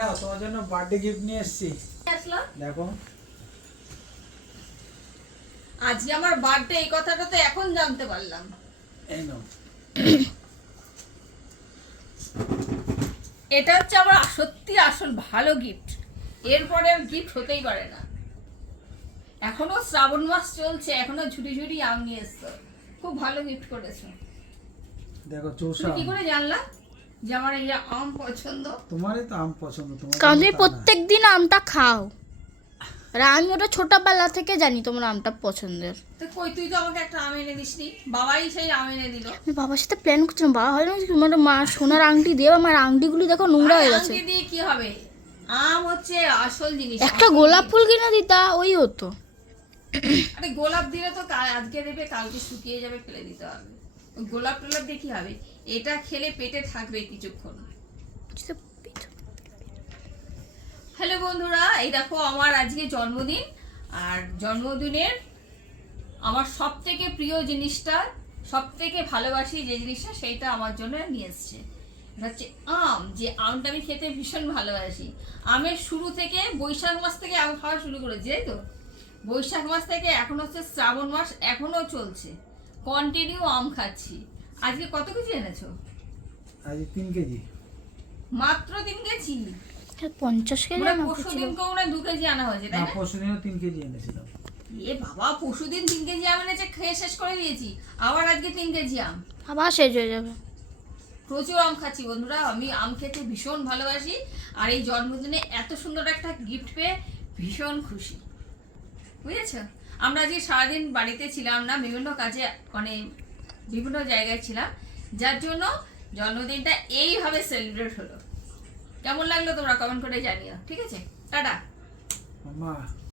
নাও তোমার জন্য birthday gift নিয়ে এসেছি। আসলো? দেখো। আজকে আমার বার্থডে এই কথাটা তো এখন জানতে পারলাম। এই নাও। এটা হচ্ছে আমার সত্যি আসল ভালো গিফট এরপরে আর গিফট হতেই পারে না। এখনও শ্রাবণ মাস চলছে এখনও ঝুড়ি ঝুড়ি আম নিয়ে এসছো। খুব ভালো গিফট করেছ। দেখো চৌষা কি করে জানলা? যে আমার এই আম পছন্দ। তোমারই তো আম পছন্দ তোমার কারণ জন্য তুমি প্রত্যেক দিন আমটা খাও। আর আমি ওটা ছোটবেলা থেকে জানি তোমার আমটা পছন্দের। তো কই তুই তো আমাকে একটা আম এনে দিসনি। বাবাই সেই আম এনে দিল। আমি বাবার সাথে প্ল্যান করছিলাম। বাবা হয় না মানে মা সোনার আংটি দিয়ে আমার আংটিগুলি দেখো নোংরা হয়ে গেছে। আংটি দিয়ে কি হবে? আম হচ্ছে আসল জিনিস একটা গোলাপ ফুল কিনে দিতা ওই হতো। আরে গোলাপ দিলে তো আজকে দেবে কালকে শুকিয়ে যাবে ফেলে দিতে হবে। ওই গোলাপ টোলাপ কি হবে? এটা খেলে পেটে থাকবে কিছুক্ষণ। হ্যালো বন্ধুরা এই দেখো আমার আজকে জন্মদিন। আর জন্মদিনের আমার সব থেকে প্রিয় জিনিসটা সব থেকে ভালোবাসি যে জিনিসটা সেইটা আমার জন্য নিয়ে এসছে। এটা হচ্ছে আম। যে আমটা আমি খেতে ভীষণ ভালোবাসি। আমের শুরু থেকে বৈশাখ মাস থেকে আম খাওয়া শুরু করেছি তাই তো? বৈশাখ মাস থেকে এখন হচ্ছে শ্রাবণ মাস এখনও চলছে। কন্টিনিউ আম খাচ্ছি। আজকে কত কেজি এনেছো? আজকে তিন কেজি। মাত্র তিন কেজি? পঞ্চাশ কেজি মানে না পরশু দিনকেও হয় দু কেজি আনা হয়েছে তাই না না? পরশু দিনও তিন কেজি এনেছিলাম। এ বাবা পরশু দিন তিন কেজি আম এনেছে খেয়ে শেষ করে দিয়েছি। আবার আজকে তিন কেজি আম। আবার শেষ হয়ে যাবে। প্রচুর আম খাচ্ছি বন্ধুরা আমি আম খেতে ভীষণ ভালোবাসি আর এই জন্মদিনে এত সুন্দর একটা গিফট পেয়ে ভীষণ খুশি। বুঝেছ? আমরা যে সারাদিন বাড়িতে ছিলাম না, বিভিন্ন কাজে মানে বিভিন্ন জায়গায় ছিলাম, যার জন্য জন্মদিনটা এইভাবে সেলিব্রেট হলো। কেমন লাগল তোমরা কমেন্ট করে জানিও, ঠিক আছে? টাটা।